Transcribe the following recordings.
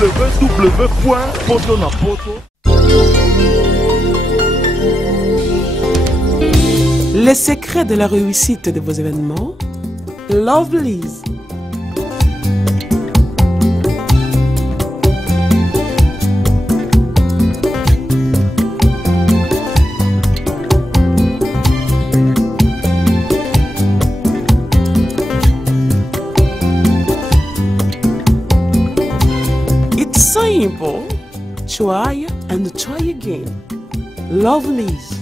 www.potonapoto. Les secrets de la réussite de vos événements, Lovelyz. It's simple. Try and try again. Lovelyz.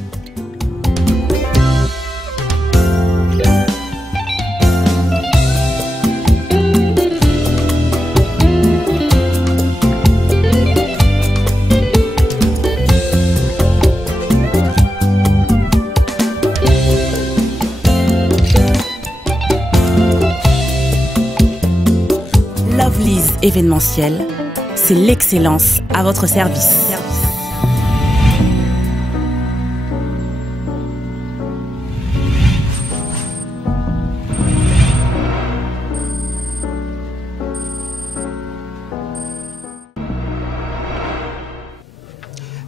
Lovelyz événementiel, c'est l'excellence à votre service.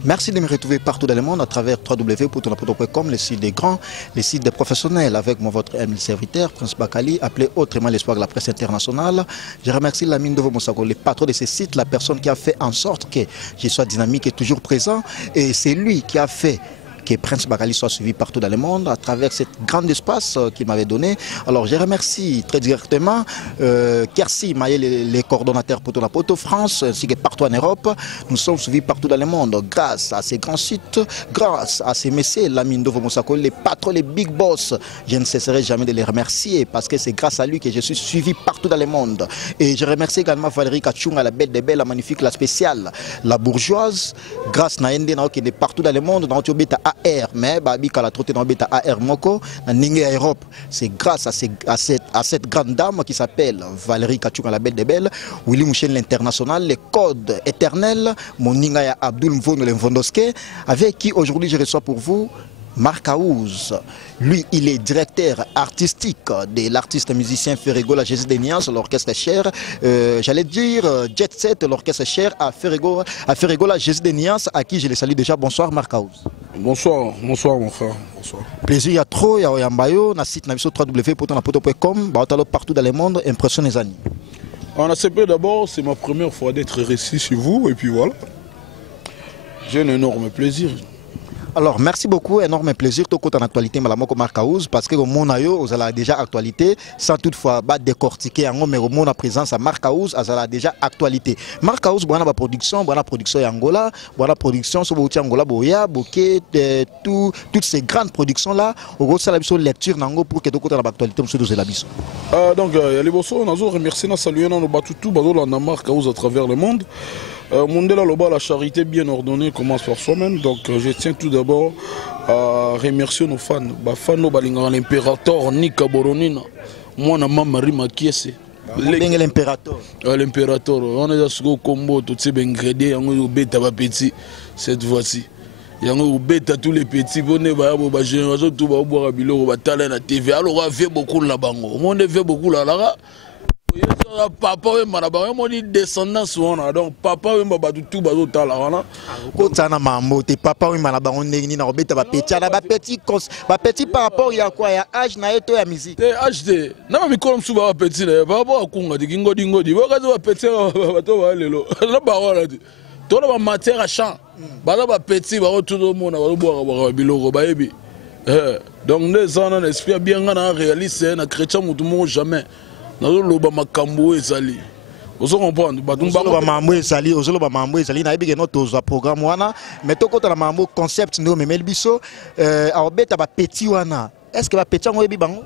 Merci de me retrouver partout dans le monde à travers www.potonapoto.com, le site des grands, le site des professionnels, avec moi votre ami serviteur, Prince Bakali, appelé autrement l'espoir de la presse internationale. Je remercie Lamine Ndovo Moussako, le patron de ce site, la personne qui a fait en sorte que je sois dynamique et toujours présent. Et c'est lui qui a fait que Prince Bakali soit suivi partout dans le monde à travers cet grand espace qu'il m'avait donné. Alors je remercie très directement Kersi Maye, les coordonnateurs Potonapoto France, ainsi que partout en Europe. Nous sommes suivis partout dans le monde grâce à ces grands sites, grâce à ces messieurs, Lamine Ndovo Moussako, les patrons, les big boss. Je ne cesserai jamais de les remercier parce que c'est grâce à lui que je suis suivi partout dans le monde. Et je remercie également Valérie Kachunga, la belle des belles, la magnifique, la spéciale, la bourgeoise. Grâce à Naende qui est partout dans le monde, dans AR, mais babi kala troté dans beta AR moko na ninge Europe. C'est grâce à cette grande dame qui s'appelle Valérie Kachunga, la belle des belles, Willy Mouchen l'international, les codes éternels, mon ninga ya Abdul Mvono le Mvondoske, avec qui aujourd'hui je reçois pour vous Marc Aouz. Lui, il est directeur artistique de l'artiste musicien Ferregola Jésus des Niances, l'orchestre cher. J'allais dire Jet Set, l'orchestre cher à Ferregola Jésus des Niances, à qui je les salue déjà. Bonsoir Marc Aouz. Bonsoir, bonsoir mon frère. Bonsoir. Plaisir, il y a trop, il y a Yambayo, na site www.potonapoto.com, partout dans le monde, impressionne les amis. En ACP d'abord, c'est ma première fois d'être ici chez vous, et puis voilà. J'ai un énorme plaisir. Alors, merci beaucoup, énorme plaisir. Tout côté en actualité, Malamoko Marc Aouz, parce que au monde, vous avez déjà actualité, sans toutefois décortiquer, mais au monde à présence à Marc Aouz, vous avez déjà actualité. Marc Aouz, bonne production Angola, bonne production sur Angola, Boya, Bokeh, toutes ces grandes productions-là, au gros, ça la lecture pour que tout côté en actualité, monsieur Douzelabiso. Donc, il y a les bossons, on a remercié, on a salué, on a battu tout, on a Marc Aouz à travers le monde. Mondela Loba, la charité bien ordonnée commence par soi-même. Donc je tiens tout d'abord à remercier nos fans. L'impérateur Nika Boronina. Moi, je suis Marie Makiese. L'impérateur. L'impérateur. On est sur le combo, tous ces ingrédients, on est petit cette fois-ci. Il y a tous les petits, on est à génération, tout va boire à Bilo, on va taler la TV. Alors on a fait beaucoup là-bas. On a fait beaucoup là-bas. Papa on dit descendance donc papa tout papa petit par rapport à quoi ya âge na eto ya musique âge de na mi comme souvent petit par rapport à kunga dingo petit bato lelo la parole dit to la matière à chant ba petit ba tout le monde ba boire biloko ba yebi donc les gens on espère bien na réaliste na chrétien mutu mo jamais. Nous makambo ezali. Vous comprenez? Mambo ezali, ozolo mambo ezali na ebike notre programme wana, mais to kota na mambo concept no memel biso a obeta ba petit wana. Est-ce que ba petit ngo yebi bango?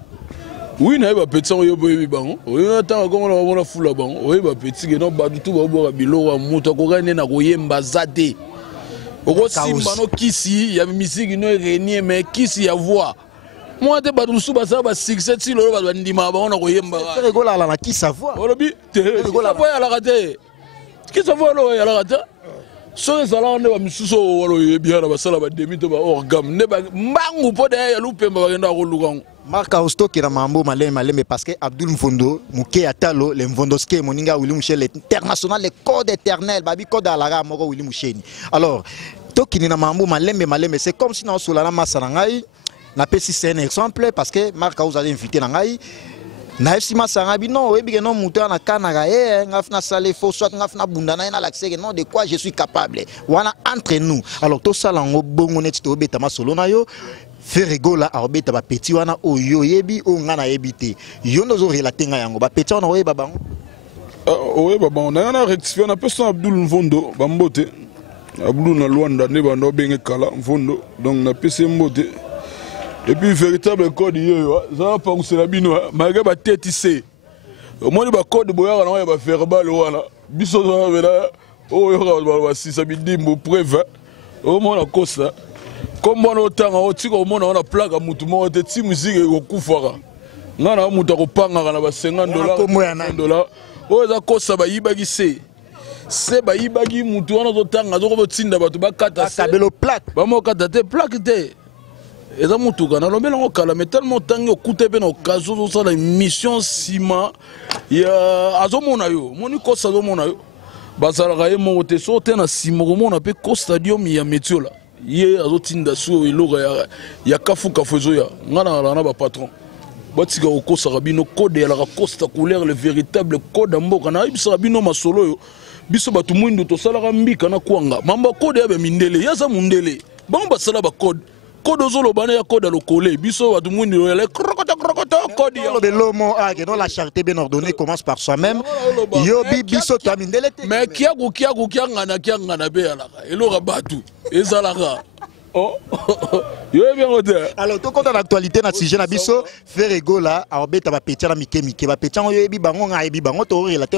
Oui, na ba petit ngo yebi bango. Oui, attends comme on a fula bango. Oui, ba petit que non ba tout ba boka biloko muto ko gane na koyemba zate. Oko simba no kisi ya musique no renier mais kisi ya voix. Moi, je suis sûr que je suis sûr que je suis sûr que je suis sûr que je suis sûr que Marca Hosto qui est mambo malé parce que Abdul Mvondo Mouké Atalo le Mvondoské moninga Willy Mouché l'international le code éternel babi code alara moko Willy Mouché. Alors to qui na mambo malé mais c'est comme si na solana masarangai na pesi c'est un exemple parce que Marca vous a invité nangai na FC Masarangabi non oui bien non muto na kanaka ngafna sale faux soit ngafna bundana na l'accès non de quoi je suis capable wana entre nous alors to sala ngo bongo net to betama solo na yo Ferrego la arbeta ba petit wana oyo yebi o ngana yebite yo nozo relater nga yango ba petit wana oyeba bango oyeba bango na rectifier na person Abdul Mvondo bambote Abdul na Luanda ne bando benge kala Mvondo donc na PC mbote et puis véritable code yo ça va pas c'est la bino malgré ba tête ici au moins ba code boya na ba verbal wana biso za vela o yo ba si sabidimbo preuve au moins la cause comme on otanga otika omona ona plaque mutu mo te ti musique ekokufaka ngana mutu akopanga na ba $50 o za kosa ba yibaki se ba yibaki mutu ona totanga zoko botinda bato bakata sabelo plaque ba mo kata te plaque te eza mutu kana lobela ngokala mais tellement tangi okute pe na occasion zo sala mission sima ya azomona yo moni kosa azomona yo bazalaka ye mo te so te na sima komona pe ko stadium ya Metiola ye azotinda so eloko ya kafuka fozoya ngana na ba patron batika okosa rabino code ya la costa couleur le véritable code mboka na ibisa rabino masolo yo biso batu mwindo to sala mbika na kwanga mamba code ya be mindele yaza mundele bamba sala ba code ozolo bana ya code lokole biso batu mwindo ya krokota code ya le lomo age dans la charité bien ordonnée commence par soi-même yo biso to mindele mais kiangana be ala eloko batu ezalaka oh yo bien ote alors to compte l'actualité na sujet na biso Ferrego la arbeta ba petit na mike ba petit yo yebi bango nga yebi bango to relater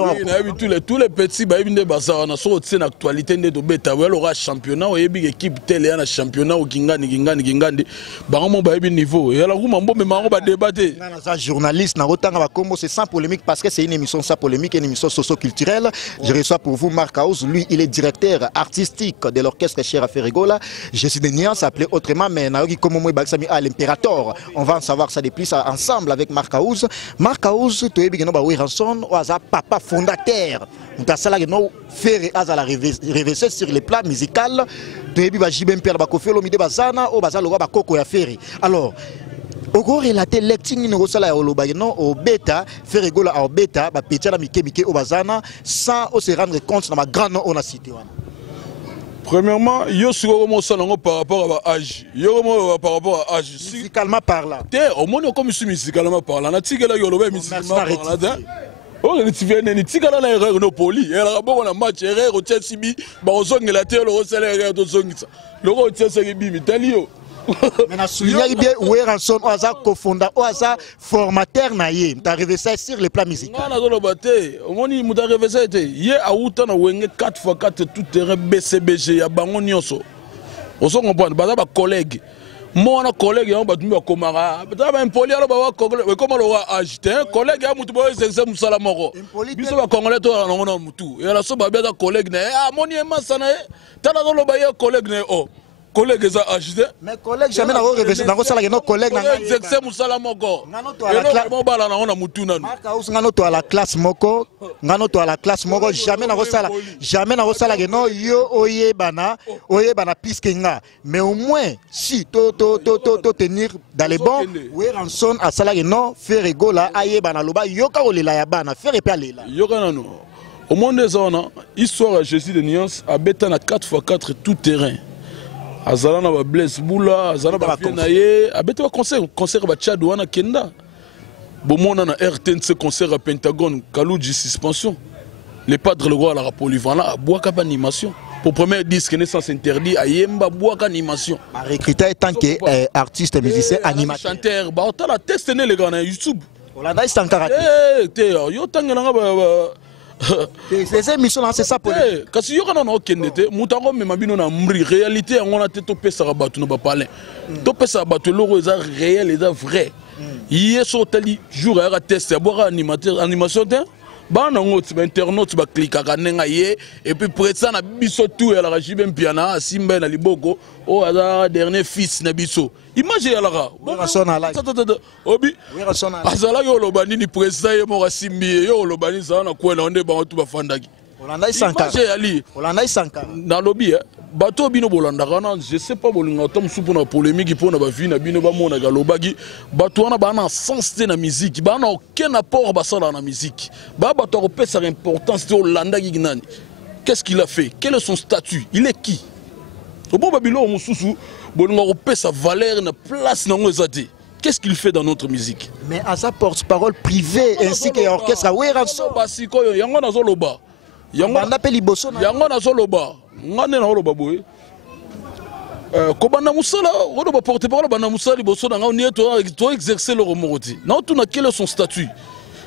tous les petits ba yebi nde basa na so tse na actualité nde to beta welo ra championnat o yebi équipe tele na championnat o kingani bango mo ba yebi niveau et alors mambo me mango ba débattre na za journaliste na rotanga ba kombo c'est sans polémique parce que c'est une émission sans polémique, une émission socio-culturelle. Je reçois pour vous Marc House, lui il est directeur artistique de l'orchestre cher à Ferrego la. Je suis de Niance appelé autrement mais na comme moi baksami à l'impérator. On va en savoir ça de plus ensemble avec Marc House. Marc House to yebi no ba Ranson o aza papa fondateur. Mutasala no faire azala revêcher sur les plans musicaux. To yebi ba Jibem Pierre ba Kofelo mide bazana o bazalo ba koko ya Ferry. Alors Ogo relater lecting no sala oloba no au bêta Ferrego la au bêta ba petit na mike o bazana sans se rendre compte na ma grand nom on a cité wana. Premièrement, yo siko mo salongo par rapport à âge. Yo mo par rapport à âge. Musicalement parlant. Té au moins comme musicalement parlant. Na tigela yo lobe musicalement parlant. Oh le tivene ni tigala na erreur no poli. Elle a bon na match erreur au Chelsea bi ba ozongela té lo sala erreur to zongisa. Loko Chelsea bi mi talio. Mais na souligner bien où est Ranson au hasard cofondateur au hasard formateur na ye t'as rêvé ça sur les plans musicaux na zo lo baté au moni muta rêvé ça été ye a uta na wenge 4x4 tout terrain BCBG ya bango nyonso oso comprendre ba ba collègue mon collègue ya batumbi ba komara ba ba impoli alo ba collègue comme lo agité collègue ya mutu ba exercer musala moko biso ba congolais to na ngona mutu ya la so ba beta collègue na ah moni ema sana tala zo lo ba ye collègue na oh collègue eza agité mais collègue jamais na revêcher na sala que nos collègues na exercer musala moko ngano bala na ngona mutu nanu Marca House ngano to à la classe moko jamais na sala que no yo oyebana puisque nga mais au moins si to tenir dans les bons we Ranson à sala que non Ferrego la ayebana loba yoka olela ya bana faire pe alela yoka nanu au monde des zona histoire Jésus de Nuance a beta na 4x4 tout terrain azala na ba Blaise Boula azala ba Fienaye abete ba concert ba Tchad wana kenda bomona na RTNC concert à Pentagone Kalouji suspension les padres le roi la polyvalent boaka ba animation pour premier disque naissance interdit ayemba boaka animation ba recruter tant que artiste musicien animateur chanteur ba otala texte ne le gars na YouTube Olanda istankara te yo tangela ba ces émissions là c'est ça pour kasi yo kana no kendete mutango mema bino na mri réalité ngona te to pesa batu no ba parler to pesa batu loro eza réel eza vrai yeso tali jour ya test ya boka animateur animation te bana ngoti ba internaute ba cliquer kanenga ye et puis président na biso tout ya la jibe mpiana simba na liboko o aza dernier fils na biso image ya la obi azala yo lobani ni président ye mo simbi yo lobani za na kwela onde ba tu ba fandaki Olanda Sankara na lobby bato bino bolanda kana je sais pas bolinga tom supu na polémique pour na ba vie na bino ba mona galobaki bato wana ba na sens de na musique ba na aucun apport ba ça na musique ba bato ko pesa importance de Olanda ginani qu'est-ce qu'il a fait, quel est son statut, il est qui au bon babilo mususu bolinga ko pesa valeur na place na ngozati. Qu'est-ce qu'il fait dans notre musique? Mais à sa porte-parole privée ainsi que orchestre Weranson basiko yango na zoloba yango na zoloba ngane na loba boy ko bana musala wodo ba porte-parole bana musala liboso na ngani to exercer le remoroti na tout na quel est son statut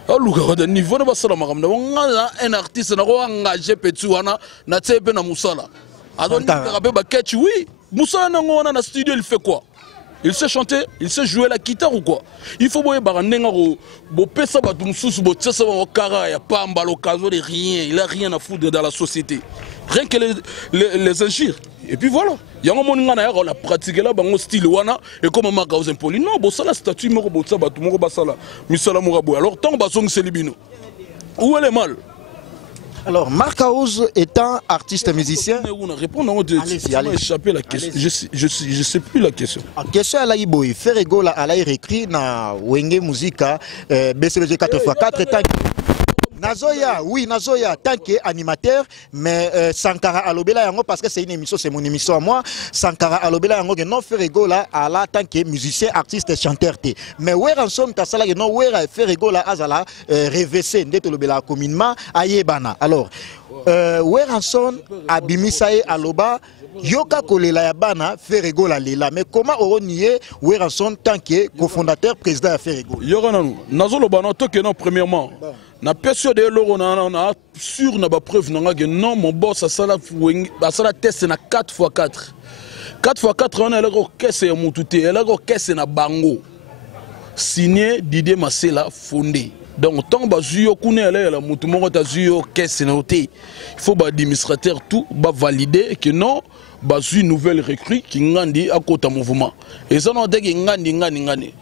aluka de niveau na basala makamna ngana un artiste na ko engagé petit wana na tsepe na musala adoni ka ba ketch oui musala na ngona na studio il fait quoi? Il sait chanter, il sait jouer la guitare ou quoi? Il faut boyer barandenga bo pesa ba tumsusu bo tsesa ba kara ya pamba l'occasion de rien, il a rien à foutre dans la société. Rien que les injures. Et puis voilà. Yango moninga na ya la pratiquer là bango style wana et comme ma cause impoli. Non, bo sala statut moko bo tsa ba tout moko basala. Misala moko bo. Alors tant ba song selibino. Où est le mal? Alors, Mark House étant artiste musicien. Allez-y. Échappé la question. Je sais plus la question. La question à la Iboy. Ferrego a écrit na Wenge Musica BCBG 4x4 tant Nazoya, oui, Nazoya, tant qu'animateur, mais Sankara Alobela yango parce que c'est une émission, c'est mon émission à moi. Sankara Alobela yango que non Ferrego là à la tant que musicien, artiste, chanteur té. Mais Weranson kasala que non Wera Ferrego là azala revêché ndeto lobela communément ayebana. Alors Weranson abimisae aloba yoka kolela ya bana Ferrego la lela, mais comment on nie Weranson tant que cofondateur président de Ferrego? Yoka nanu nazolo bana to que non premièrement na perso de loro na sur na ba preuve na que non mon boss asala test na 4x4 4x4 on a le caisse ya mututé la caisse na bango signé Didier Masela fondé. Donc tant ba zuyo kune la mutu moko ta zuyo caisse na oté il faut ba administrateur tout ba valider que non ba zuyo nouvelle recrue qui ngandi à côté mouvement et ça non dès que ngandi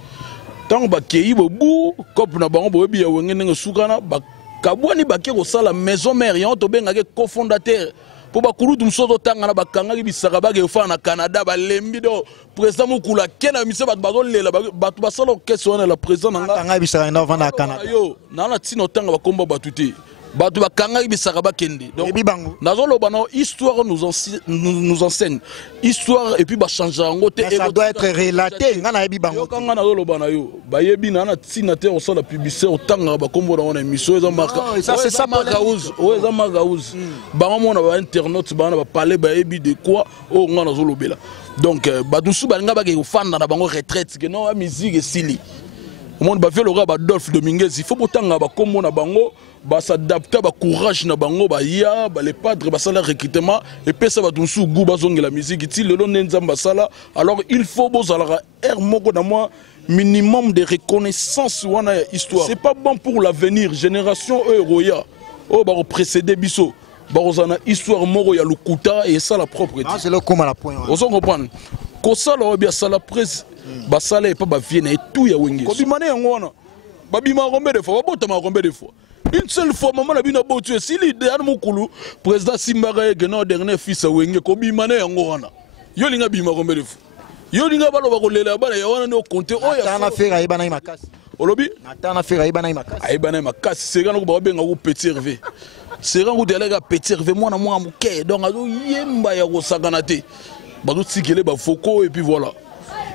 tant ba kei bobu cop na bango bobi ya wenge nga sukana ba kabwani baké ko sala maison mère yon to benga ke cofondateur po ba kulutu msoto tanga na bakanga ki bisaka ba ke fa na Canada ba lembi do président mukula kena mise ba bazo lela ba to ba sala question na la président nga tanga bisaka na vana Canada yo na tino tanga ba komba batuté batu bakanga ki bisaka ba kende donc nazolo bana histoire nous enseigne histoire et puis ba changer ngo te ça doit être relaté ngana yebi bango kanga nazolo bana yo ba yebi na tina te on sala publicité otanga ba kombo na ona émission eza marka ça c'est ça magaouz o eza magaouz ba mona ba internaute ba na ba parler ba yebi de quoi o ngana nazolo bela donc batu su ba nga ba ke ofanda na bango retraite que non la musique est sili au monde ba fait le roi Adolphe Dominguez il faut botanga ba kombo na bango ba s'adapter ba courage na bango ba ya ba les padres ba sala recrutement et puis ça va tout sous goût ba zonga la musique ti le long nzamba sala alors il faut bozala air moko na moi minimum de reconnaissance wana histoire c'est pas bon pour l'avenir génération euroya oh ba précéder biso ba ozana histoire moko ya lukuta et ça la propreté c'est le comment la point on s'en comprend ko sala bien sala presse ba sala et pas ba vienne et tout ya wenge ko bimane yango wana ba bima rombe de fois ba botama rombe de fois. Une seule fois, maman a bien abattu. Si l'idée à Moukulu, président Simbara est le dernier fils à Wenge, comme il m'a dit en Goana. Yolinga Bima Rombe. Yolinga Balobakolé là-bas, et on a nos comptes. Oh, il y a un affaire à Ibana Makas. Olobi? Nathan affaire à Ibana Makas. À Ibana Makas, c'est quand on va bien au petit Hervé. C'est quand on délégue à petit Hervé, moi, à moi, Mouké. Donc, à Yemba Yago Saganate. Badou Tsikele, Bafoko, et puis voilà.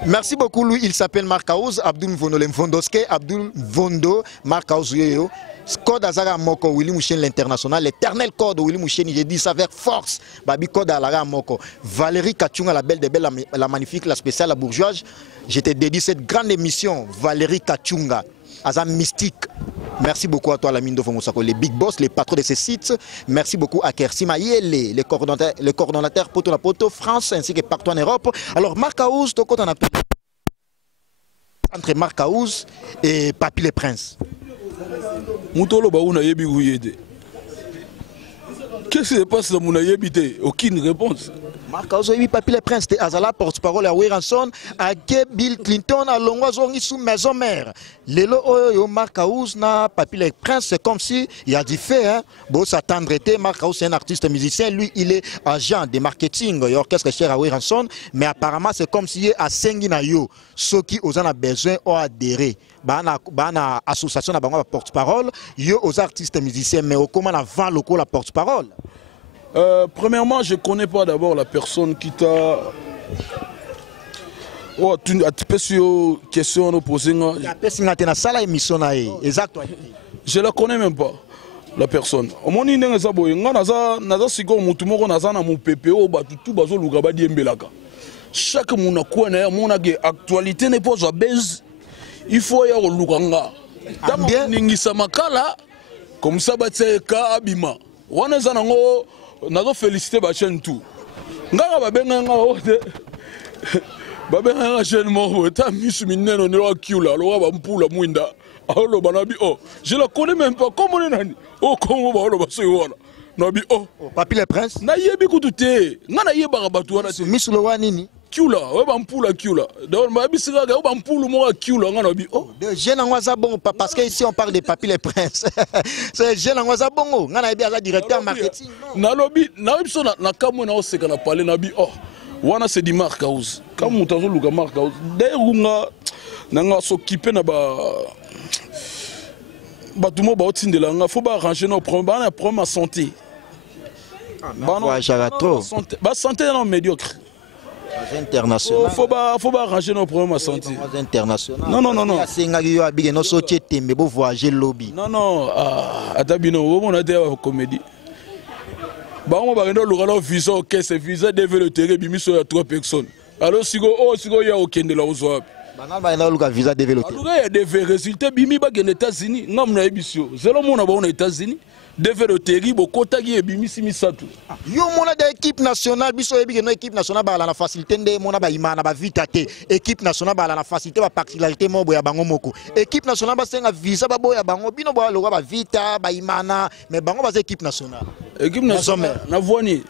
Merci beaucoup, lui. Il s'appelle Mark House, Abdul Vondo Lemfondoske, Abdul Vondo, Mark House. Code Azara Moko, Willy Mouchen l'international, l'éternel code Willy Mouchen, j'ai dit ça avec force. Babi code Alara Moko. Valérie Kachunga, la belle des belles, la magnifique, la spéciale, la bourgeoise. Je te dédie cette grande émission, Valérie Kachunga, Azam Mystique. Merci beaucoup à toi, la mine de Fomosako, les big boss, les patrons de ces sites. Merci beaucoup à Kersima Yele, les coordonnateurs Poto la Poto France, ainsi que partout en Europe. Alors, Mark House, entre Mark House et Papy les Princes. Moutolo baouna yebi gouyede. Qu'est-ce qui se passe dans mon habité? Aucune réponse. Marc Aouzoubi, Papi le Prince, de Azala, porte-parole à Wiranson, à Bill Clinton, à Longwazongi sous maison mère. Lelo Oyo, Marc Aouz, na Papi le Prince, c'est comme si il y a du fait, hein. Bon, s'attendre était, Marc Aouz, c'est un artiste musicien, lui, il est agent de marketing, il orchestre cher à Wiranson, mais apparemment, c'est comme s'il est à Senginayo, ceux qui ont besoin ont adhéré. Bana association na bango porte-parole, yo aux artistes musiciens, mais comment on vend local la porte-parole? Premièrement, je ne connais pas d'abord la personne qui t'a... Oh, tu as une question à poser. Je ne la connais même pas, la personne. Chaque actualité n'est pas base. Il faut y avoir l'ouganga. Comme ça, abima. Nazo félicité ba chaîne tout. Ngaka babenga nga babenga chaîne mo ta misu mineno ne wa kiula lo ba mpula mwinda. Alo banabi oh, je la connais même pas comment on nani. Oh comment ba lo ba so yona. Nabi oh, Papi le Prince. Na yebi kututé. Nga na yeba batu wana te. Misu lo wa nini? Kiula, we ba mpula kiula. Donc ba bisika ga ba mpulu mo kiula nga nabi oh. De jeune ngwaza bongo parce que ici on parle de Papi le Prince. C'est jeune ngwaza bongo. Nga na yebi ala directeur marketing. Na lobi na biso na kamwe na oseka na parler nabi oh. Wana c'est di Marc Aouz. Quand mutazo luka Marc Aouz. Derunga nanga s'occuper na ba tout mo ba otindela nga faut ba arranger nos problèmes, ba problème à santé. Ba santé non médiocre. International. Faut pas arranger nos problèmes à santé. International. Non. Non, non. Atabino, on a des comédies. Bah, on va regarder le visa, ok, c'est visa développé, mais il y a 3 personnes. Alors, si il y a aucun de la ozoab. Visa développé. Il y a des résultats, bimi ba aux États-Unis, non, on a émission. C'est le monde aux États-Unis. Développé, beaucoup de bimi si misatu. Yo mona de équipe nationale, biso ebi no équipe nationale ba la facilité ndé mona ba imana ba vitate. Équipe nationale ba la facilité ba particularité mo boya bango moko. Équipe nationale ba senga visa ba boya bango bino ba lo ba vita ba imana mais bango ba équipe nationale. Équipe nationale na voini.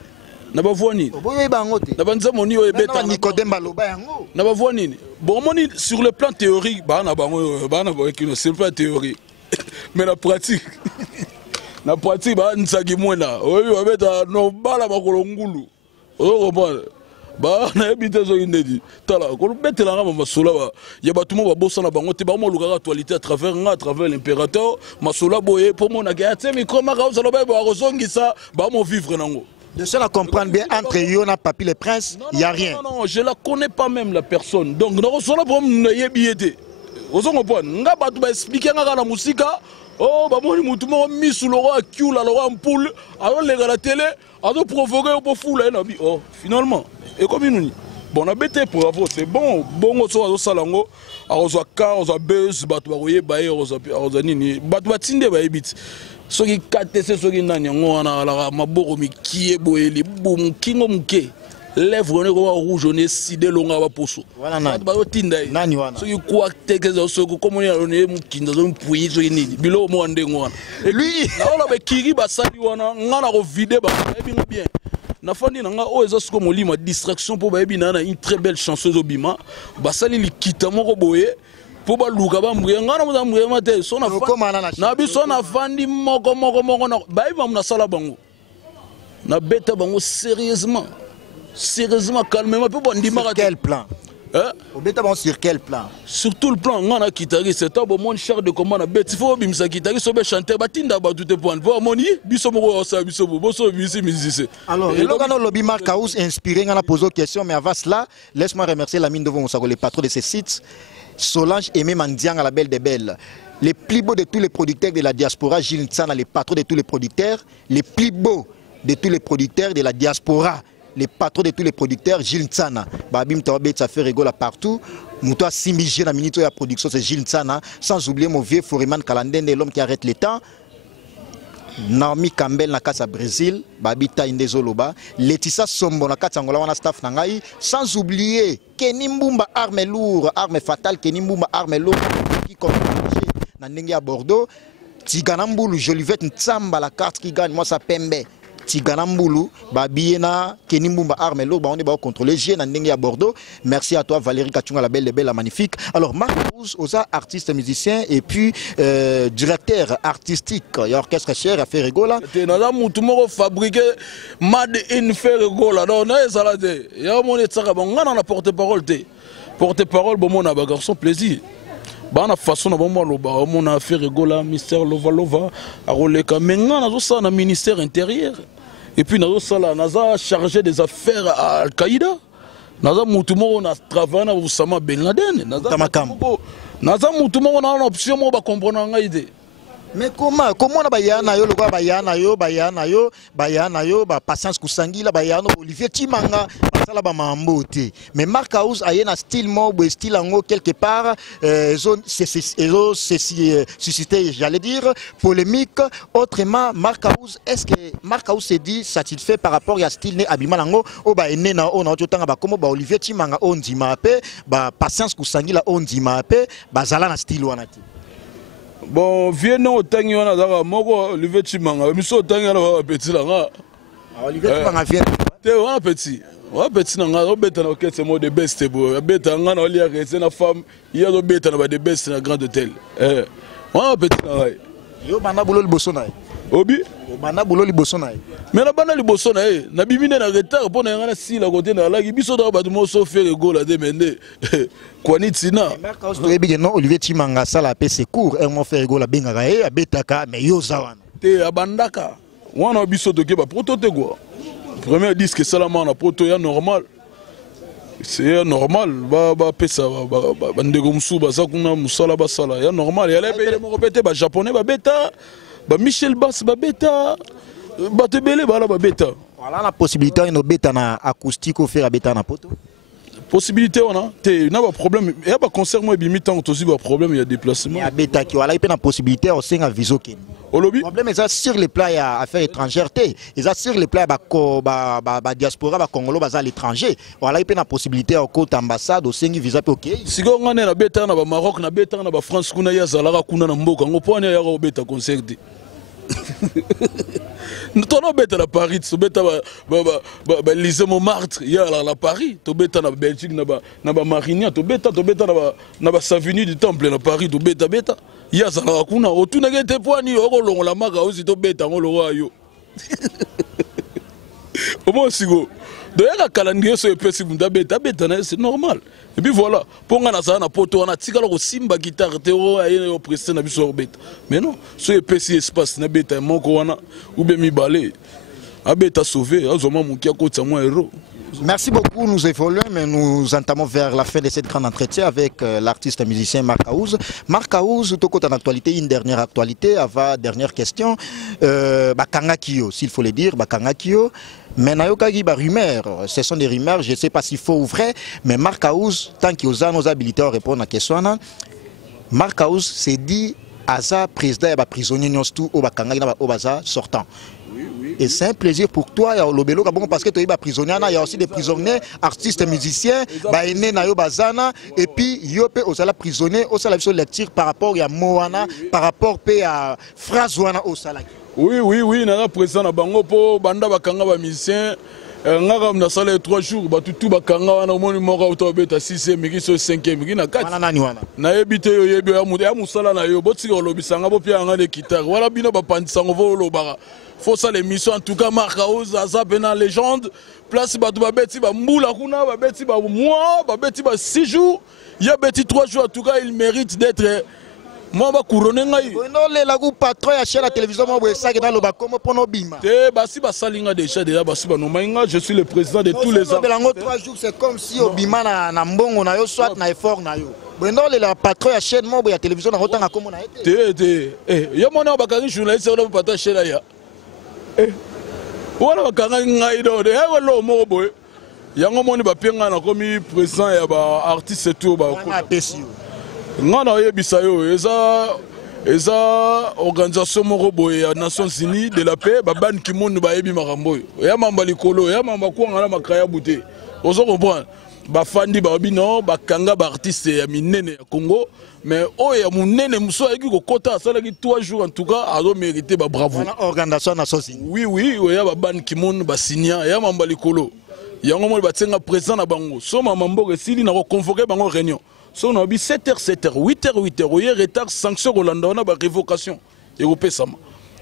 Na ba voini. Boya bango te. Na banza moni o ebeta na Nicodème Baloba yango. Na ba voini. Bon moni sur le plan théorique ba na bango ba na ba sur le plan théorique. Mais la pratique na pratique ba nsaki mwena oyo abeta no bala makolo ngulu oyo comprendre ba na ebite zo indedi tala ko betela nga masola ba ya batumo ba bossa na bango te ba mo lukaka actualité à travers l'impérateur masola boye pour mon aga te micro maka osalo ba rozongisa ba mo vivre nango. De cela comprendre bien entre Yona Papi le Prince, il y a rien. Non, je la connais pas même la personne. Donc na osala pour na yebiete. Ozo comprendre nga ba tu ba expliquer nga la musique. Oh, bah moi, je suis mis sous le roi Kiula, le roi Ampoule, alors les gars à la télé, alors provoquer au fou là, oh, finalement, et comme il nous dit, bon, on a bêté pour avoir, c'est bon, bon, on s'en salango, on s'en car, on s'en buzz, bah, tu vas voyer, bah, on s'en nini, bah, tu vas tinde, bah, bit. Ceux qui catent, ceux qui n'ont rien, on a la maboro, mais qui est boé, les boum, qui n'ont qu'é. Lèvres rouge, on est sidé longa wa poso. Voilà nani wana. So you quoi teke so comme on est on kinda zo mpuyi so ni bilo mo ande ngwana. Et lui na ola be kiri ba sali wana ngana ko vider ba ebi bien. Na fandi na nga o ezo sko molima distraction pour ba ebi na une très belle chanteuse obima. Ba sali li kita moko boye. Po ba luka ba mbuye ngana mo mbuye mate so na fandi. Na biso na fandi moko na ba ebi na sala bango. Na beta bango sérieusement. Sérieusement, calmement, sur quel plan? Sur quel plan? Sur tout le plan, on a guitariste, c'est un bon cher de commande. Il faut que les guitaristes soient chantés, batinda tout est point. Voir moni, bisomo ça, bisomo, bosso, musicien. Alors, le gars lobby Marc Aouz inspiré, on a posé une question, mais avant cela, laisse-moi remercier la mine de vos les patrons de ces sites, Solange et même Mandiang à la Belle des Belles. Les plus beaux de tous les producteurs de la diaspora, Gilles Ntsana, les patrons de tous les producteurs, les plus beaux de tous les producteurs de la diaspora. Les patrons de tous les producteurs, Gilles Ntsana. Babim Taobet, ça fait rigolo partout. Moutoua Simigé, la minute de la production, c'est Gilles Ntsana. Sans oublier mon vieux Foreman Kalandende, l'homme qui arrête le temps. Naomi Campbell, na casa Brésil. Babita Indezoloba. Laetitia Sombo, na casa Angola, wana staff Nangaï. Sans oublier Kenny Mbumba, arme lourde, arme fatale. Kenny Mbumba, arme lourde. Qui compte na Nengi à Bordeaux. Tigana Mboulou, Jolivette Ntsamba, la carte qui gagne, moi ça Pembe. Tigana Mboulou, Biena, Kenimboumba Armelo, on est contrôlé, j'ai à Bordeaux. Merci à toi Valérie Kachunga, la belle, la magnifique. Alors Marc Rousse, artiste musicien et puis directeur artistique, il y a orchestre cher à faire rigola. Nous fabriqué Mad in faire rigola. Non, non, ça l'a dit. Il y a mon état, on a porte-parole. Porte-parole, bon, on a un garçon plaisir. Bah na façon na bomba loba on a fait rigola ministère lova a roleka maintenant na ça na ministère intérieur et puis na ça là na chargé des affaires à Al-Qaïda na za mutu mo na travailler na Osama Ben Laden na za mutu mo na option mo ba comprendre nga idée. Mais comment on a bayana yo lokwa bayana yo ba patience kusangila bayano Olivier Timanga basala ba mambote mais Marc House a un style mo style ango quelque part suscité j'allais dire polémique autrement Marc House est-ce que Marc House s'est dit satisfait par rapport à style né abimalango o ba enena on a totanga ba comme ba Olivier Timanga on dit mape ba patience kusangila on dit mape bazala na style wana ti. Bon, viens nous au tangi on a d'abord moko Olivier Timanga, mais so tangi on a petit là nga. Olivier Timanga vient. T'es un petit. Ouais petit nga on bête na quête c'est mot de best beau. Bête nga na lier c'est na femme, il y a do bête na ba de best na grand hôtel. Ouais petit nga. Yo bana bolo liboso na. Obi bana bolo liboso na. Mais la bana liboso na na bimine na retard pour na nga si la côté na la biso da ba du mo so faire go la demande. Kwanitina Marc House to ebi non Olivier Timanga sala pe secours et mon faire go la bengaka e abetaka mais yo zawana te abandaka wana biso to ke ba protote quoi premier disque salama na proto ya normal c'est normal ba pesa ba ndego musu ba zakuna musala ba sala ya normal ya le pe mo répéter ba japonais ba beta ba Michel Bass ba beta ba tebele ba la ba beta voilà la possibilité une beta na acoustique au faire beta na poto. Possibilité on a il y a pas problème il y a pas concert moi bimi tant aussi pas problème il y a déplacement il y a beta qui voilà il y a possibilité au sein à viso ken au lobby problème est sur les plats à affaires étrangères ils a sur les plats ba diaspora ba congolo ba à l'étranger voilà il y a possibilité au côté ambassade au sein visa OK si go ngane na beta na ba Maroc na beta na ba France kuna ya zalaka kuna na mboka ngopone ya go beta concert nous t'en bête à Paris, tu bête à Lisée Montmartre, il y a à Paris, tu bête à Belgique, na ba Marignan, tu bête na ba Savigny du Temple na Paris, tu bête il y a ça la kuna, au tout n'a été poigné, au long la maga aussi tu bête en le roi yo. Au moins si go. De yaka calendrier so epesi munda beta c'est normal. Et puis voilà, pour nga na ça na poto on a tikala ko simba guitare te o ayé o prester na biso beta. Mais non, so epesi espace na beta moko wana ou be mi balé. A beta sauvé, azoma mukia ko tsamwa héros. Merci beaucoup, nous évoluons, mais nous entamons vers la fin de cette grande entretien avec l'artiste et musicien Marc House. Marc House, tout côté en actualité, une dernière actualité, avant dernière question. Bakanga Kyo, s'il faut le dire, Bakanga Kyo. Mais Nayokagi, rumeurs, ce sont des rumeurs, je ne sais pas s'il faut ou vrai, mais Marc House, tant qu'il a nos habilités à répondre à la question, Marc House s'est dit, Aza, président et prisonnier, tout au Bakanga, au Baza sortant. Et c'est un plaisir pour toi, parce que tu es prisonnier, il y a aussi des prisonniers, artistes, musiciens, et puis il y a des prisonniers, il lecture par rapport à Moana, par rapport à Frazoana au Salak. Oui, il y a un président Bango pour Banda Bakanga, musicien. Ngaka na sala 3 jours ba tutu bakanga wana omoni moko utobeta 6e miki so 5e miki na 4 nani wana na yebite yo yebi ya musala na yo botika olobisanga bo pia nga de guitare wala bino ba pandisa ngo lobaka faut ça l'émission en tout cas Marc House aza pena légende place ba ba beti ba mbula kuna ba beti ba mois ba beti ba 6 jours il y a beti 3 jours en tout cas il mérite d'être moi ba couronner ngai non le la patron ya chaîne la télévision moi ça que dans le bakomo pono bima te basi ba salinga déjà basi ba no mainga je suis le président de tous les ans belango 3 jours c'est comme si obima na mbongo na yo soit na effort na yo non le la patron ya chaîne moi ya télévision na rotanga comme na été te yo mona ba kari journaliste on ba patron chaîne ya wala ba kanga ngai do de ya lo mo boy yango moni ba penga na komi président ya ba artiste tout ba ngana yebisa yo eza organisation moko boye ya Nations Unies de la paix ba ban ki monde ba yebi makambo ya mamba likolo ya mamba ko ngala makaya bouté ozo comprendre bafandi babino bakanga ba artiste ya minene ya Congo mais oh ya munene muso ayiki kokota asala ki 3 jours en tout cas azo mériter ba bravo on a organisation na sosi oui ya ba ban kimon ba signa ya mamba likolo yango mo batsenga présent na bango so mama mboke sili na ko convoquer bango réunion so na bi 7h 8h oye retard sanction Rolanda on a ba révocation et ko pesama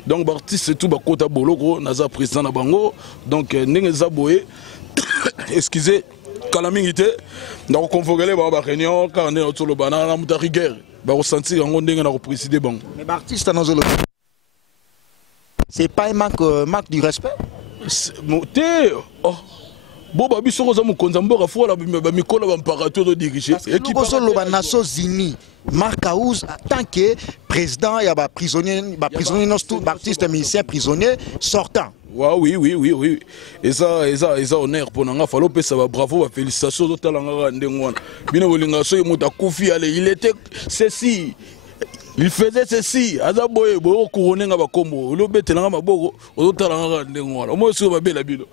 donc ba artiste tout ba kota boloko naza président na bango donc ndenge za boye excusez calamité na convoquer les ba réunion car on est autour le banana muta rigueur ba ressentir yango ndenge na ko présider bango mais ba artiste na zolo c'est pas un manque du respect bon babi soko za mukonza mboka fo la ba mikolo ba mparato de diriger équipe solo ba Nations Unies Marc Aouz en tant que président il y a ba prisonnier nos artistes musiciens prisonniers sortant. Oui. Et ça honneur pour nanga falo pesa ba bravo ba félicitations to talanga ndengwana. Bino bolinga so muta kufi ale il était ceci. Il faisait ceci, azaboye bo couronner nga ba kombo. Lo betelanga maboko o talanga ndengwana. Mo so ba bela bilo.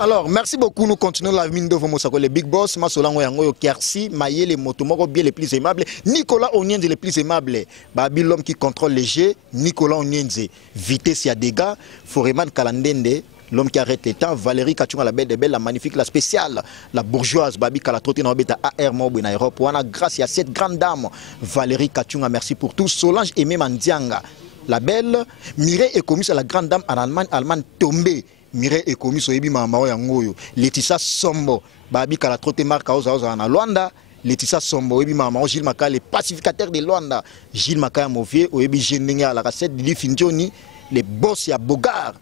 Alors, merci beaucoup. Nous continuons la mine de Vomosako, les big boss. Masolango Yango, Kersi, Maye, les motomoko, bien les plus aimables. Nicolas Onyenze, les plus aimables. Babi, l'homme qui contrôle les jeux. Nicolas Onyenze, vitesse, il y a des gars. Foreman Kalandende, l'homme qui arrête les temps. Valérie Kachunga, la belle de belle, la magnifique, la spéciale. La bourgeoise, Babi Kalatrote, na obeta AR Mobo, na Europe. Wana, grâce à cette grande dame. Valérie Kachunga, merci pour tout. Solange Aimé Mandianga, la belle. Mireille est commise à la grande dame en Allemagne tombée. Mireille est commis sur Ebi Mamao Yangoyo. Laetitia Sombo, Babi Kalatrote Marc Aouz en Luanda. Laetitia Sombo, Ebi Mamao, Gilles Maka, les pacificateurs de Luanda. Gilles Maka Movier, Ebi Genenga, la recette de Lifinjoni, les boss à Bogard,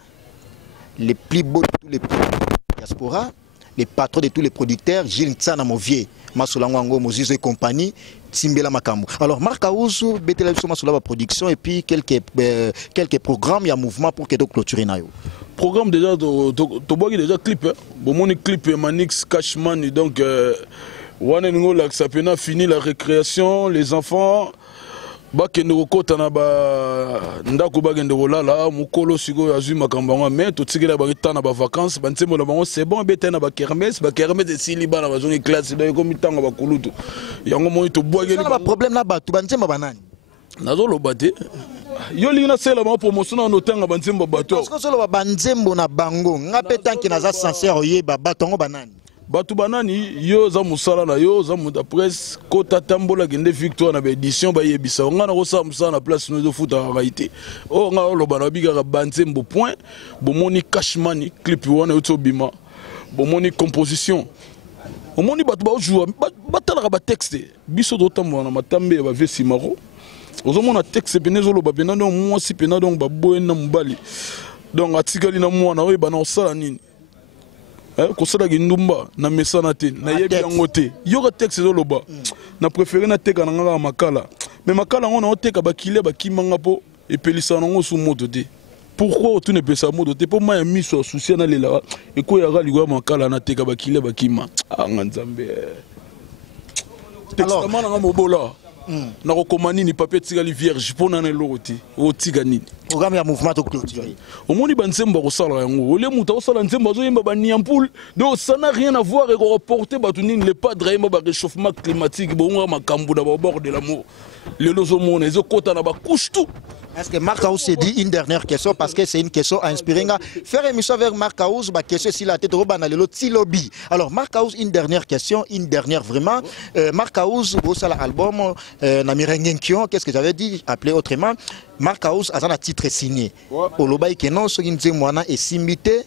les plus beaux de tous les diaspora, les patrons de tous les producteurs, Gilles Tsana Movier, Masolango, Moses et compagnie, Timbela Makambo. Alors Marc Aouz, Betela Sola production et puis quelques programmes, il y a un mouvement pour que tu clôturer nayo. Programme déjà, tu vois déjà clip, bon mon clip Manix Cashman donc Wanengo là ça peut fini la récréation, les enfants bakendo kota na ba ndako bagendo lala mukolo siko azui makambanga mais to tsikela ba tana ba vacances ba ntsemo la bango c'est bon beta na ba kermesse de siliba na ba zone classe do ko mitanga ba kulutu yango mo to boageli ba problème na ba tu ba ntsemo banani nazo lobate yo lina sela ma promotion na notanga ba ntsemo bato parce que solo ba ntsemo na bango ngape tanki na za sincère oyeba batongo banani batu banani yo za musala na yo za muta presse kota tambola gende victoire na édition ba yebisa nga na kosa musala na place no futa raité o nga lo bana biga banzembo point bomoni cashman clip wana yo bima bomoni composition omoni batu ba jouer batala ba texte biso do tambo na matambe ba vesi maro ozomona texte penezo lo ba bena no mwasi pena donc ba boena mbali donc atikali na mwana oyo bana osala nini kosala kindumba na mesana te na yebi yango te yoka texte zo loba na préféré na teka na ngaka makala mais makala ngo na oteka bakile bakimanga po epelisa nango su moto te pourquoi tu ne peux pas moto te po ma miso souci na lela e ko ya gali go makala na teka bakile bakima anga nzambe texte mana nga mobola na rekomani ni papier tigali vierge pona na loti o tigani programme ya mouvement to clôturer omoni banzemba ko sala yango ole muta ko sala nzemba zo yemba ba niampoule donc ça n'a rien à voir avec reporter batunini le padre yemba ba réchauffement climatique bonga makambu na ba bord de l'amour le lozo mona zo kota na ba couche tout. Est-ce que Marc Aouz s'est dit une dernière question parce que c'est une question à inspirer. Faire émission avec Marc Aouz, ma question si la tête au bas dans le lobby. Alors Marc Aouz, une dernière question, une dernière vraiment. Marc Aouz, au sala album, Namirengenkion, qu'est-ce que j'avais dit, appelé autrement. Marc Aouz a un titre signé. Au lobaï que non, ce qui nous dit moi et simité,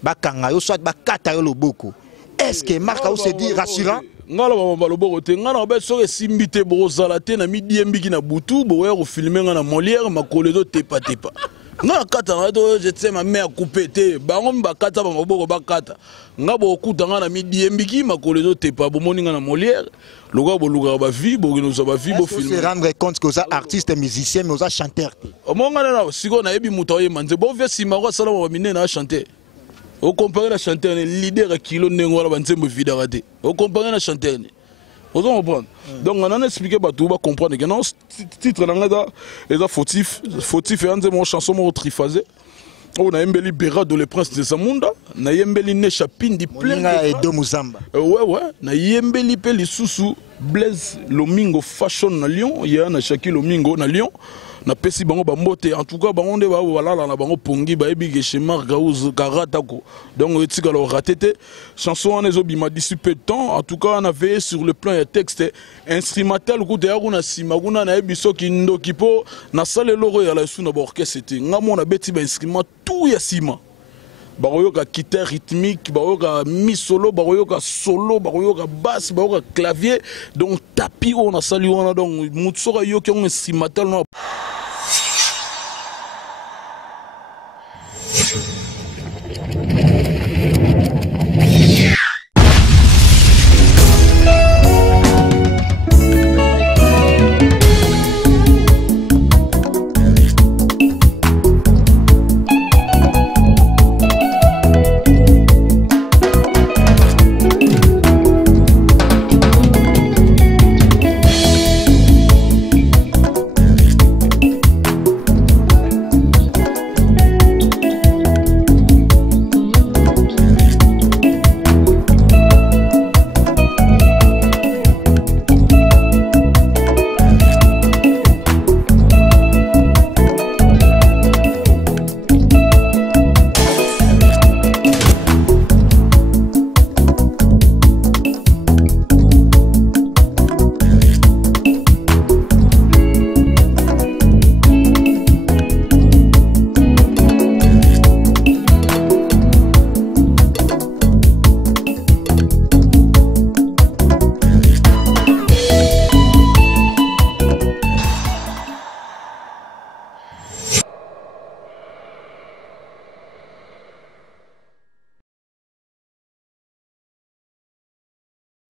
bakangayo soit bakatayo loboko. Est-ce que Marc Aouz s'est dit rassurant? Ngala ba loboko te ngana ba so simbité bozala te na midi embiki na butu bo ya ko filmer na Molière makolezo tepa tepa ngana kata na do je sais ma mère coupé te bango mbakata ba maboko bakata ngabo okuta ngana midi embiki makolezo tepa bo moninga na Molière loga bo luga ba vie bo kino ba vie bo filmer se rendre compte que ça artiste musicien mais ça chanteur mo ngana na siko na yebi muto ye manze bo ve simaro sala ba mine na chanter. Au comparé à chanteur, leader à kilo n'engora banzembo vidératé. Au comparé à chanteur, vous comprenez. Donc on a expliqué bah tout va comprendre que non titre là est fautif et un de mon chanson mon triphasé. On a Mbeli Berado, le prince de Zamunda. Na Yembeli Nechapindi, plein de Muzamba. Ouais. Na Yembeli Peli Susu, Blaise Lomingo Fashion na Lyon. Il y a na Shaki Lomingo na Lyon. Na pesi bango bambote en tout cas bango de ba wala na bango pongi ba ebi chez Gaouz Karatako donc etika lo ratete chanson en ezobi m'a dissipé de temps en tout cas on avait sur le plan et texte instrumental ko te yakuna sima kuna na ebi soki ndoki po na sale loro ya la suna orchestre c'était ngamo na beti ba instrument tout ya sima baroyoka guitare rythmique baroyoka mi solo baroyoka solo baroyoka basse baroyoka clavier donc tapis on a sali on a donc mutsoka yoki on instrumental no.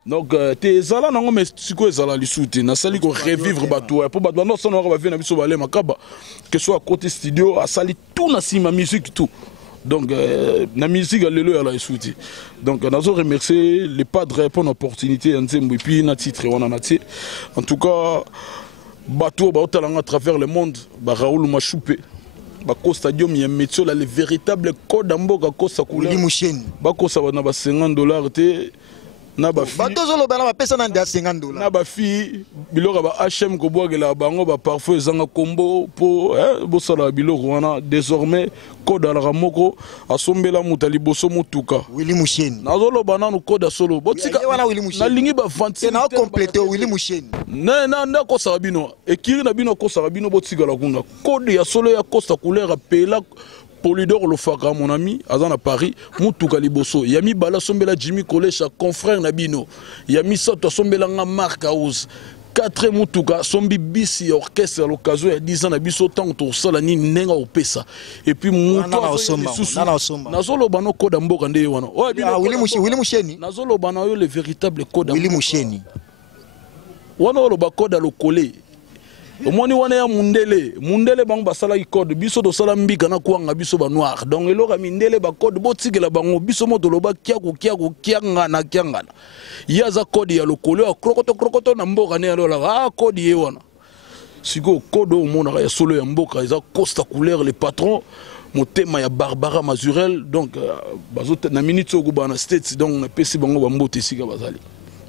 Donc tes zala nango mais siko zala lisuti na sali ko revivre bato pour bato non sonora va venir biso balé makaba que soit côté studio a sali tout na sima musique tout donc na musique lelo ya la lisuti donc nazo remercier les padres pour l'opportunité nzembo et puis na titre wana na ti en tout cas bato ba otalanga à travers le monde ba Raoul Machoupe ba ko stadium ya métier là le véritable code amboka ko sa couleur ba ko sa na ba $50 te na ba fi batozolo bana ba pesa na ndia $50 na ba fi biloko ba HM ko boagela bango ba parfois zanga combo pour bosala biloko wana désormais code ala moko asombela mutali boso mutuka Willy Musheni nazolo banano code solo botika na lingi ba 25 na compléter Willy Musheni na ko sabino ekiri na bino ko sabino botika la kuna code ya solo ya Costa couleur apela Polydor le Faka, mon ami, à Paris, Moutouka Liboso, Yami Bala Sombela Jimmy Kolesha, confrère Nabino, Yami Soto Sombela Mark House, 4 Moutouka, Sombi Bisi orchestre à l'occasion, il y a 10 ans, Nabiso Tanto, Solani, Nenga Opesa, et puis Moutouka, Nazolo Bano Koda Mbokande Wana, Willy Musheni, Nazolo Bano, le véritable Koda Willy Musheni, Wana Loba Koda le collé. Omoni wana ya mundele bango basala code biso do sala mbika na kuanga biso ba noir donc eloka mindele ba code botikela bango biso moto loba kiangana yaza code ya lokolo ya krokoto na mboka ne alola code ye wana siko code o mona ya solo ya mboka eza Costa couleur les patrons motema ya Barbara Mazurel donc bazo na minute ogo bana states donc na pesi bango ba mbote sika bazali.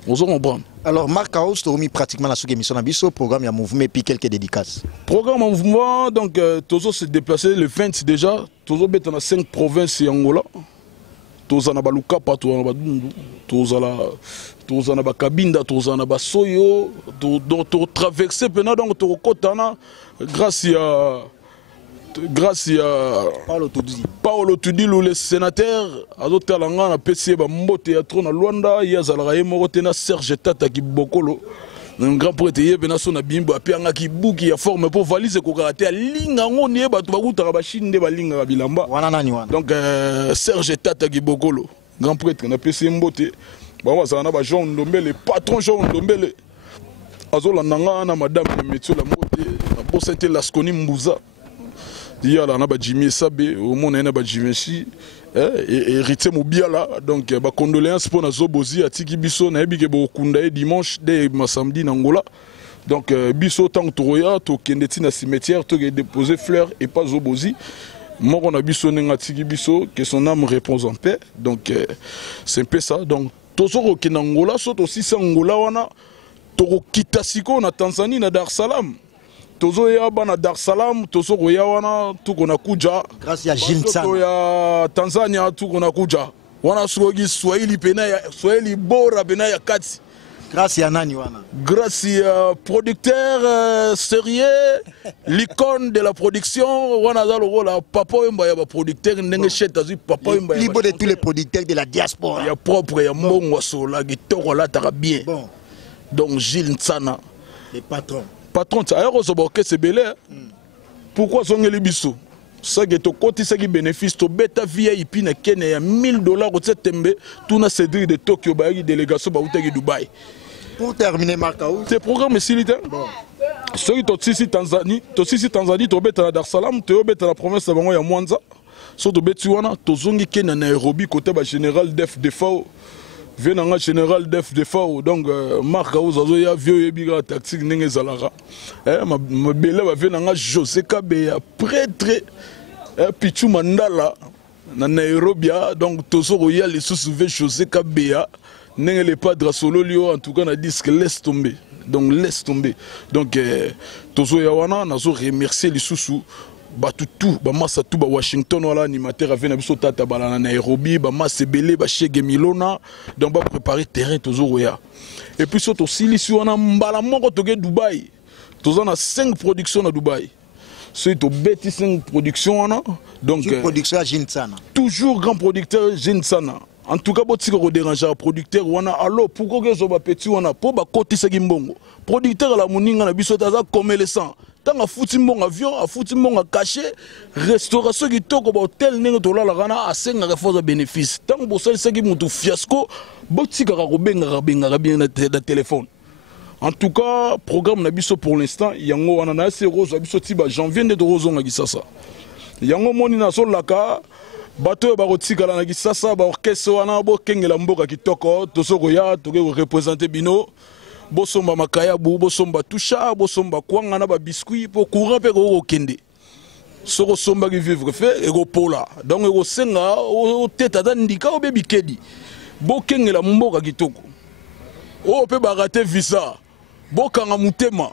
On se comprend. Alors, Marc House, tu as mis pratiquement la sous-émission à programme, il y a mouvement et puis quelques dédicaces. Programme en mouvement, donc, Tozo s'est déplacé le 20 déjà. Tozo est dans 5 provinces en Angola. Tozo na Baluka, Tozo na Badundu, Tozo na Bakabinda, Tozo na Basoyo, Tozo traversé, donc, Tozo Kotana, grâce à Paolo Tudilou, le sénateur, Azotalanga, na PC, Mbote, Yatrona, Luanda, Yazala, Morotena, Serge Tata, qui Bokolo, un grand prêtre, Yebenason, Bimbo, Apianga, qui bouki, a forme pour valise, Kokarate, à Linga, on y est, Batubaouta, Rabachine, de Balinga, Bilamba. Donc, Serge Tata, qui Bokolo, grand prêtre, na PC Mbote, Bawazana, Jean Ndombele, patron Jean Ndombele, Azola Nanga, Madame, Metio, la Mbote, Bosente, Lasconi, Mbouza. Il y a là Jimmy Sabé, au monde na Jimmy si héritier Mobiala donc ba condoléances pour na Zobozi à Tiki Biso na ebike bo kunda dimanche dès samedi na Angola donc Biso tant Toroya to kendeti na cimetière to déposer fleurs et pas Zobozi Moi, on a biso nengatiki biso, que son âme repose en paix. Donc, c'est un peu ça. Donc, Tozoro qui Angola, saute aussi c'est Angola, wana, Toro Kitasiko, na Tanzanie, na Dar es Salaam. Tozo ya na Dar es Salaam, Tozoro ya wana, tout qu'on a kuja. Grâce à Gilles San. Ya Tanzania, tout qu'on a kuja. Wana Swahili, Swahili Penaya, Swahili Bora Penaya Kati. Grâce à Nani wana. Grâce à producteur sérieux, l'icône de la production, wana za le rôle papa yamba ya producteur ndenge cheta zi papa yamba. Libre de tous les producteurs de la diaspora. Il y a propre, il y a mbongo sola, gitoro la tara bien. Bon. Donc Gilles Nsana, Les patrons. patron de ça, c'est belé. Pourquoi sont les biso? Ça qui est au côté, ça qui bénéficie, to beta VIP na Kenya ya $1000 au septembre, tout na cédric de Tokyo, ba délégation ba utagi Dubaï. Pour terminer, Marcaou. C'est programme militaire. Ceux qui sont ici Tanzanie, tu beta à Dar es Salaam, tu beta la province de Bango Mwanza, so to beti wana, to zongi Kenya na Nairobi côté ba général def defao. Venanga général def defao. Donc Marcaou zazo ya vieux biga tactique nenge zalara. Ma belle va venanga José Kabeya prêtre Pichu Mandala na Nairobi. Donc Tozoro ya les sous-souvé José Kabeya. N'est pas de solo lio en tout cas on a dit que laisse tomber. Donc laisse tomber. Donc Tozo Yawana n'a remercié les sous-sous. Ba tout ba massa tout ba Washington wala animateur avait na biso tata bala na Nairobi ba massa belé ba chez Gemilona donc ba préparer terrain Tozo ya. Et puis surtout aussi ici on a mbala moko toge Dubaï. Tozo na 5 productions na Dubaï. C'est au bêtis 5 productions on a. Donc production à Jinsana. Toujours grand producteur Jinsana. En tout cas, si vous dérangez un producteur, alors pourquoi vous avez petit pour côté ce mbongo. Producteur à la moninga na biso taza comme les sang. Tant à foutre mon avion, à foutre mon caché, restauration qui toko ba hôtel nengo to la gana a 5 reforce bénéfice. Tant que ça c'est qui monte fiasco, botika ko benga bien na téléphone. En tout cas, programme na biso pour l'instant, yango wana na c'est rose biso tiba janvier de rose nga gisasa. Yango moni na sol laka bato ba rotikala na kisasa ba orchestre wana bo kengela mboka kitoko tosoko ya toke représenter bino bo somba makaya bu bo somba toucha bo somba kwanga na ba biscuit pour courant pe ko kende soko somba ki vivre fait et go pola donc go senga o teta ndika o bebi kedi bo kengela mboka kitoko o pe ba rater visa bo kanga mutema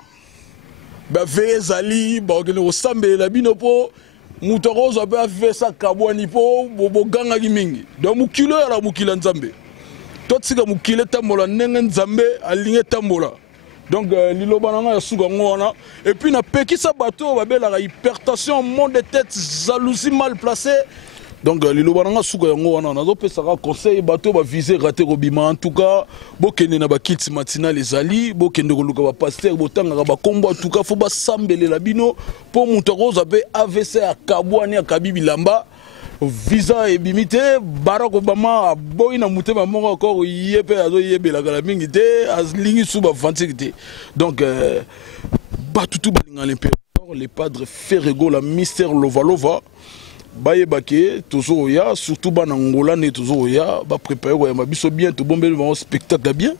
ba vezali ba o sambela bino po Moutoroz a fait ça kabwani po bobo ganga mingi. Donc mukilo ya la mukila nzambe. Totsika mukile tambola nenge nzambe aligné tambola. Donc lilo bananga ya suga ngona et puis na pekisa bato ba bela hypertension, mal de tête, jalousie mal placée. Donc lilo bananga suga ngona nazo pesa ka conseil bato ba viser rater robima en tout cas bokende na ba kits matinal les ali bokende ko luka ba pasteur botanga ba kombo en tout cas faut ba sambele la bino pour Moutoroz a be AVC à Kabwani à Kabibi Lamba visa et bimité Barack Obama boy na mutema moko encore yepe azo yebe la kala mingi te azlingi suba vantikité donc batutu balinga l'impérateur les padres Ferrego la mystère Lovalova baye bake toujours ya surtout bana ngola ne toujours ya ba préparer ko ya biso bien to bombe le spectacle bien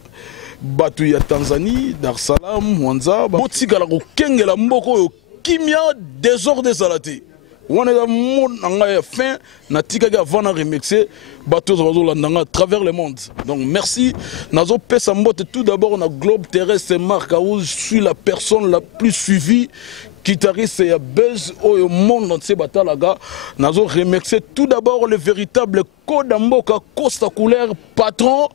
batu ya Tanzanie Dar es Salaam Mwanza botika la ko kengela mboko yo kimia désordre salate on est dans monde nga fin na tika ga vana remixer bateau zo la à travers le monde donc merci nazo pesa mbote tout d'abord na globe terrestre Marcaou je suis la personne la plus suivie guitariste et buzz au monde entier batalaga nazo remercier tout d'abord le véritable code mboka Costa couleur patron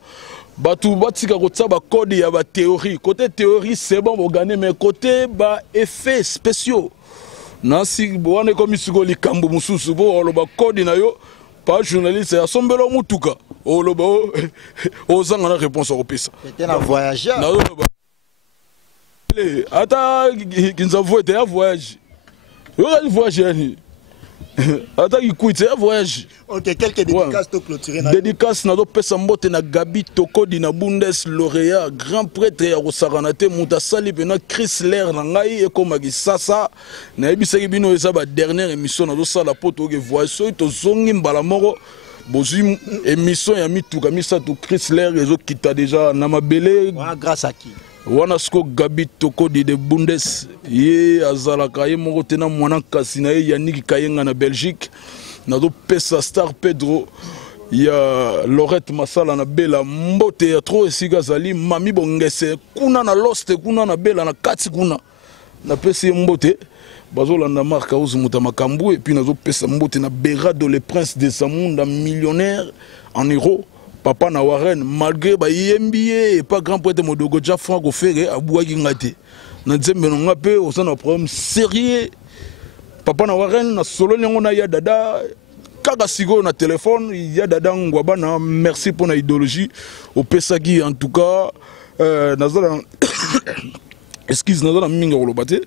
batu batika kotsa ba code ya ba théorie côté théorie c'est bon pour gagner mais côté ba effets spéciaux nasi boane comme isugo likambo mususu bo lo ba code na yo pas journaliste ya sombelo mutuka o lo ba o zanga na réponse au pisa c'était un voyageur ata kinza vote ya voyage yo le voyage yani ata ki kuite ya voyage. OK, quelques dédicaces to clôturer na dédicace na do pesa mbote na Gabi Tokodi na Bundes lauréat grand prêtre ya Rosaranate Mutasali pena Chris Ler na ngai e komaki sasa na ebisaki bino eza ba dernière émission na do sala poto ke voyage so to zongi mbala moko bozui émission ya mituka misato Chris Ler ezo kita déjà na mabele grâce à qui Wanasko Gabi Toko de Bundes, ye azalaka ye moko tena mwana kasi na ye Yannick Kayenga na Belgique. Nazo pesa Star Pedro, ya Lorette Masala na Bela mbote ya trop esiga zali mami bongese kuna na loste kuna na Bela na kati kuna. Na pesa mbote bazolanda marka uzumuta makambu et puis nazo pesa mbote na Berado le prince de Zamunda millionnaire en euros. Papa na Warren malgré ba yembié et pas grand poète modogo ja franco ferré abouaki ngate na nzembe nga pe osana problème sérieux. Papa na Warren na solo nyango na ya dada kaka sigo na téléphone ya dada ngwaba na merci pour na idéologie au pesaki en tout cas nazala excuse nazala minga olobate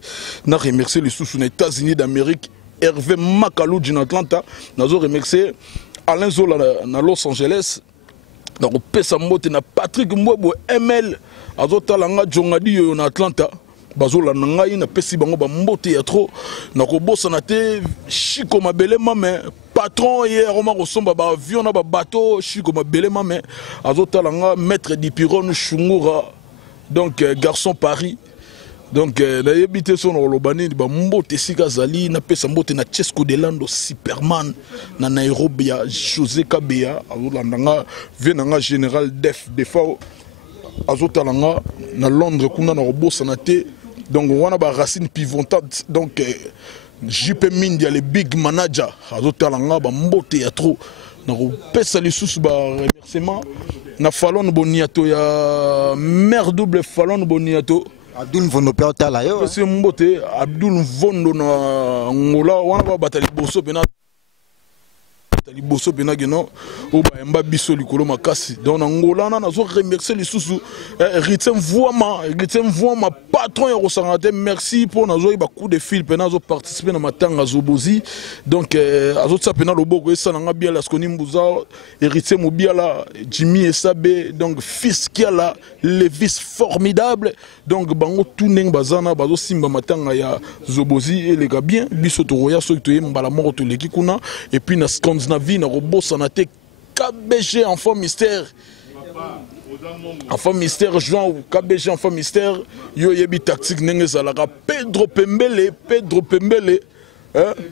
na remercier les sous aux États-Unis d'Amérique Hervé Makalou d'une Atlanta nazo remercier Alain Zola na Los Angeles. Donc pesa mbote na Patrick Mbwebo ML azotalanga jongadi yo na Atlanta bazola ngai na pesi bango ba mbote ya trop na kobosa na te Chiko Mabele mame patron hier on m'a ressemble ba avion na ba bateau Chiko Mabele mame azotalanga maître Dipiron Shungura donc garçon Paris. Donc na yebite son olobani ba mbote sika zali na pesa mbote na Chesco Delando Superman na Nairobi ya José Kabea azolandanga venanga général def defao azotalanga na Londres kuna na robosa na te donc wana ba racine pivotante donc JP Mindia le big manager azotalanga ba mbote ya trop na pesa lisusu ba remerciement na Fallon Boniato ya mère double Fallon Boniato Abdul Vondo Peta la yo. C'est mbote Abdul Vondo na ngola wana ba batali boso pena liboso pena geno o ba mba biso likolo makasi donc na ngola na zo remercier les sous Ritem Voama patron ya Rosangate merci pour nazo ba coup de fil pena zo participer na matanga zobozi donc azo tsa pena loboko esa nga bia la skoni mbuza héritier mobia la Jimmy Esabe donc fils qui a la Levis formidable donc bango tout ndeng bazana bazo simba matanga ya zobozi et les gars bien biso to roya so to mbala moko to leki kuna et puis na Scandinavie na robosa na te KBG enfant mystère. Enfant mystère Jean KBG enfant mystère yo yebi tactique nenge zalaka Pedro Pembele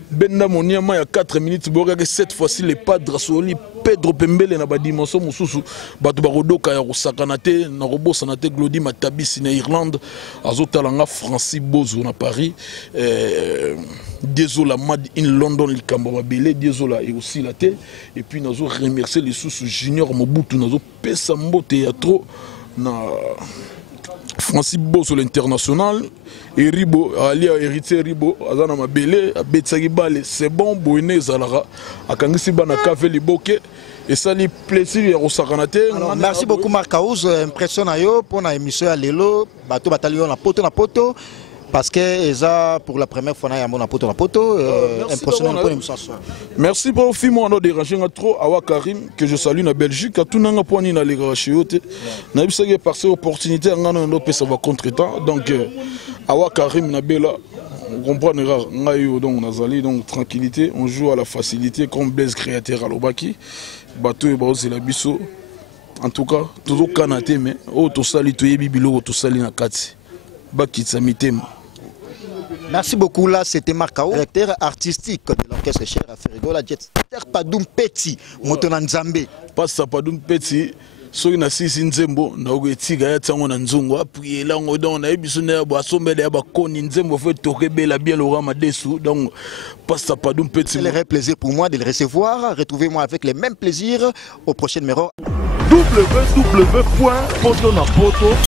Benda Moniama ya 4 minutes boga que cette fois-ci les padres soli Pedro Pembele na ba dimension mususu bato ba rodoka ya rusakana te na robosa na te Glody Matabisi na Irlande azotalanga Francis Bozo na Paris désolé Mad in London likambo babele désolé et aussi la te et puis nazo remercier les sous Junior Mobutu nazo pesa mbote ya trop na Francis Bozo l'international et Ribo ali héritier Ribo azana mabele abetsaki bale c'est bon boine zalara akangisi bana kafe liboke et ça lui plaisir ya rosakanate. Merci beaucoup Marc Kaouz impression na yo pour na émission ya lelo bato batalio na poto parce que ça pour la première fois na poto impressionnant pour l'émission. Merci pour film on a dérangé trop Awa Karim que je salue na Belgique à tout nanga point na les gachiote na bisage parce opportunité ngana ndo pesa va contretemps donc Awa Karim na Bela on comprendra ngayo donc nazali donc tranquillité on joue à la facilité comme Blaise créateur à l'Obaki bateau et baozi la biso en tout cas toujours kanaté mais oh to sali to yebi biloko to sali na kati bakitsa mitema. Merci beaucoup. Là, c'était Marc Kaouz, directeur artistique de l'orchestre Cher à Ferigola Jet. Padoum Petit, Motonan Zambé. Pas ça, Padoum Petit. So na sisi nzembo na ogetiga ya tsango na nzungu apuye la ngodon na ebiso na ba sombele ya ba koni nzembo fait tokebela bien Laurent Madesu donc pas ça Padoum Petit. C'est un plaisir pour moi de le recevoir. Retrouvez-moi avec les mêmes plaisirs au prochain numéro. www.potonapoto